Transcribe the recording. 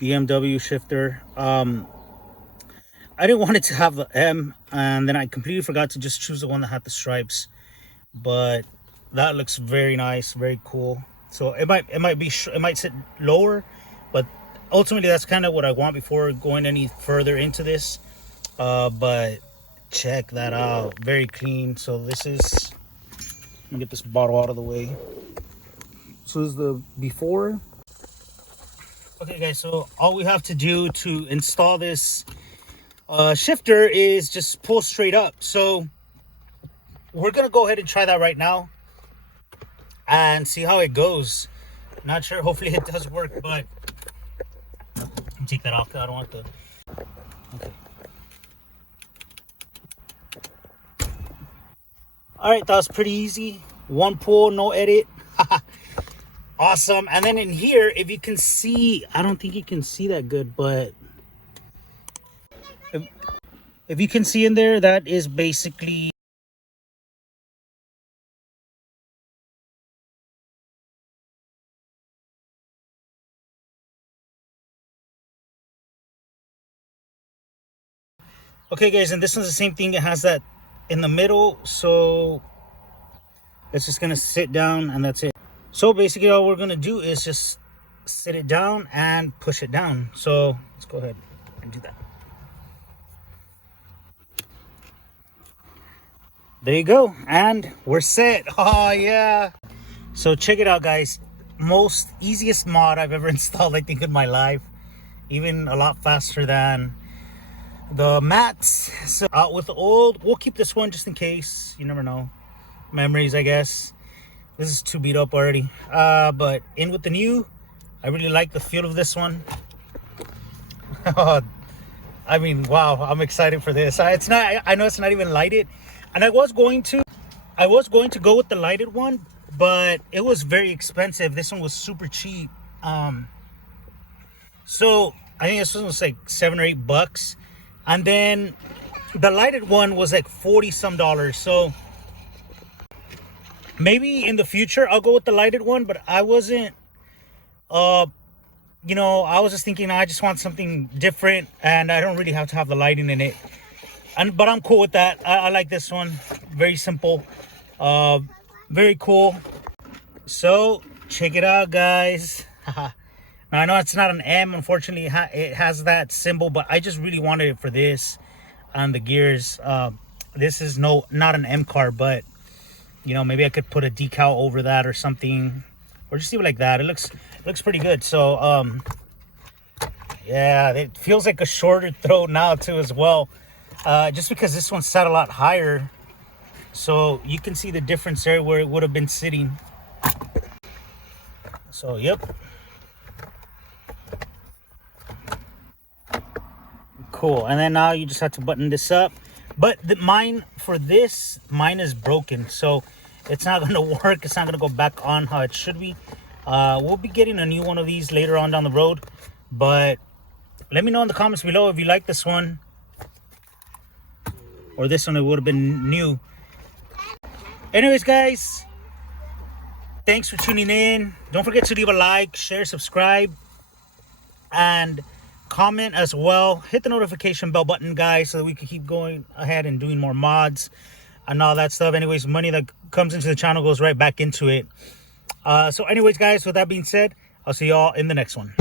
BMW shifter. I didn't want it to have the M, and then I completely forgot to just choose the one that had the stripes. But that looks very nice, very cool. So it might sit lower, but ultimately that's kind of what I want before going any further into this. But check that out, very clean. So this is, let me get this bottle out of the way. So this is the before. Okay guys, so all we have to do to install this shifter is just pull straight up. So we're gonna go ahead and try that right now and see how it goes. Not sure, hopefully it does work, but let me take that off. I don't want the, okay. All right, that was pretty easy. One pull, no edit. Awesome. And then in here, if you can see, I don't think you can see that good, but if you can see in there, that is basically okay guys, and this one's the same thing. It has that in the middle, so it's just gonna sit down and that's it. So basically all we're gonna do is just sit it down and push it down. So let's go ahead and do that. There you go, and we're set. Oh yeah. So check it out guys, most easiest mod I've ever installed, I think, in my life. Even a lot faster than the mats. So out with the old, we'll keep this one just in case, you never know, memories I guess. This is too beat up already, but in with the new. I really like the feel of this one. I mean, wow, I'm excited for this. It's not, I know it's not even lighted, and I was going to go with the lighted one, but it was very expensive. This one was super cheap. So I think this one was like $7 or $8, and then the lighted one was like $40 some. So maybe in the future I'll go with the lighted one, but I wasn't, you know, I was just thinking I just want something different, and I don't really have to have the lighting in it. But I'm cool with that. I like this one. Very simple, very cool. So check it out guys. Now I know it's not an M, unfortunately. It has that symbol, but I just really wanted it for this and the gears. This is not an M car, but you know, maybe I could put a decal over that or something, or just leave it like that. It looks pretty good. So yeah, it feels like a shorter throw now too as well, just because this one sat a lot higher, so you can see the difference there where it would have been sitting. So yep, cool. And then now you just have to button this up. But mine is broken, so it's not going to work. It's not going to go back on how it should be. We'll be getting a new one of these later on down the road. But let me know in the comments below if you like this one, or this one, it would have been new. Anyways, guys, thanks for tuning in. Don't forget to leave a like, share, subscribe, and comment as well. Hit the notification bell button guys, so that we can keep going ahead and doing more mods and all that stuff. Anyways, money that comes into the channel goes right back into it. So anyways guys, with that being said, I'll see y'all in the next one.